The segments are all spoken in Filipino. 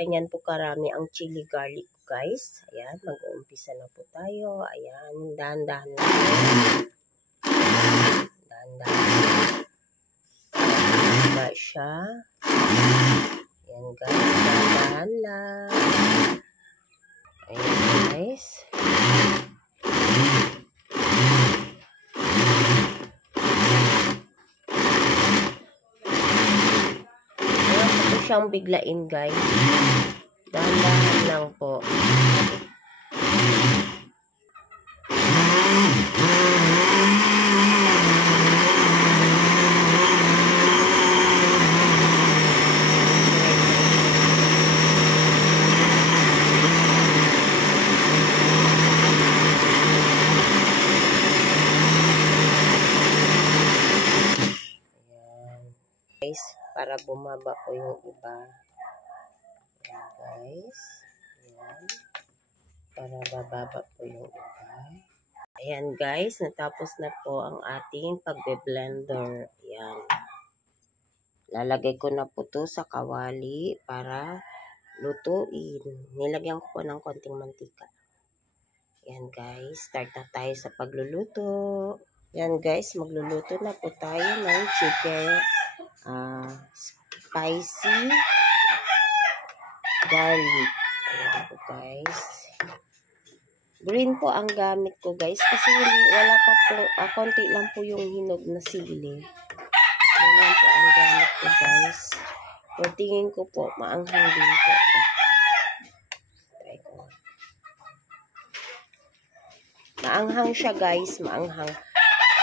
ganyan po karami ang chili garlic, guys. Ayan, mag-uumpisa na po tayo. Ayan, dahan-dahan lang po. Dahan-dahan. Diba siya? Ayan, guys. Dahan-dahan lang. Ayan, guys. Siyang biglain, guys. Dahan-dahan lang po. Guys, para bumaba po yung iba. Ayan, guys. Ayan. Para bababa po yung iba. Ayan, guys. Natapos na po ang ating pagbe-blender. Ayan. Lalagay ko na po to sa kawali para lutuin. Nilagyan ko po ng konting mantika. Ayan, guys. Start na tayo sa pagluluto. Ayan, guys. Magluluto na po tayo ng chicken spicy garlic. Ayan po, guys. Green po ang gamit ko, guys, kasi wala pa po, konti lang po yung hinog na sili. Ayan po ang gamit ko, guys. Pero tingin ko po, maanghang din po. Try ko. Maanghang siya, guys, maanghang.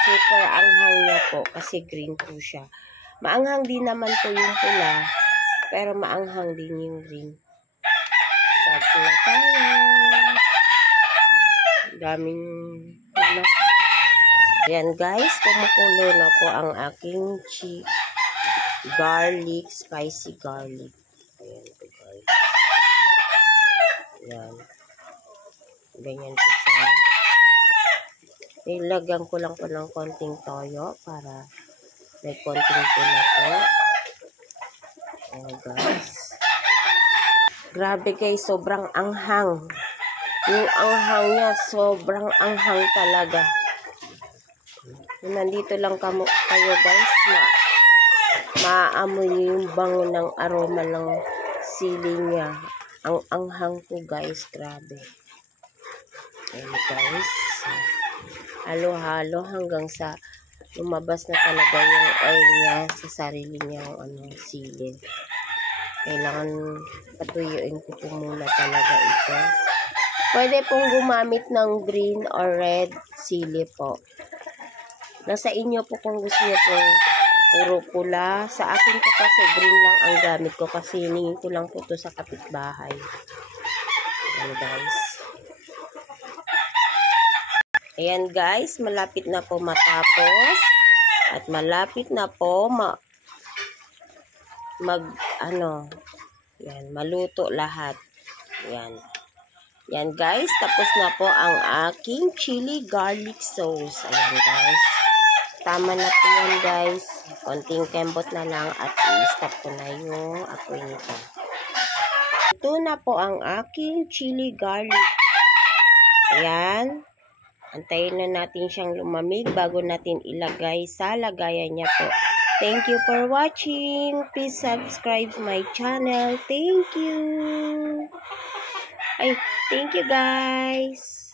Super anghang niya po kasi green po siya. Maanghang din naman po yung pula, pero maanghang din yung green. Start na tayo. Daming ano. Ayan, guys, kumukulo na po ang aking garlic, spicy garlic. Ayan po, guys. Ayan. Ganyan po siya. Ilagyan ko lang po ng konting toyo para may konting pula po. Ayan, guys. Grabe, guys, sobrang anghang. Yung anghang niya, sobrang anghang talaga. Nandito lang kayo, guys, maaamoy yung bango ng aroma ng sili niya. Ang anghang po, guys, grabe. Ayan, guys. Halo-halo hanggang sa lumabas na talaga yung oil niya sa sarili niyang sili. Kailangan patuyuin ko po muna talaga ito. Pwede pong gumamit ng green or red sili po. Nasa inyo po kung gusto niyo pong puro pula. Sa akin po kasi green lang ang gamit ko kasi hiningin ko lang po ito sa kapitbahay. Ayan, guys. Ayan, guys, malapit na po matapos at malapit na po maluto lahat. Ayan. Yan, guys, tapos na po ang aking chili garlic sauce. Ayan, guys. Tama na po yan, guys. Konting kembot na lang at i-stop ko na yung apoy nito. Ito na po ang aking chili garlic. Ayan. Antayin na natin siyang lumamig bago natin ilagay sa lagayan niya po. Thank you for watching. Please subscribe my channel. Thank you. Thank you, guys.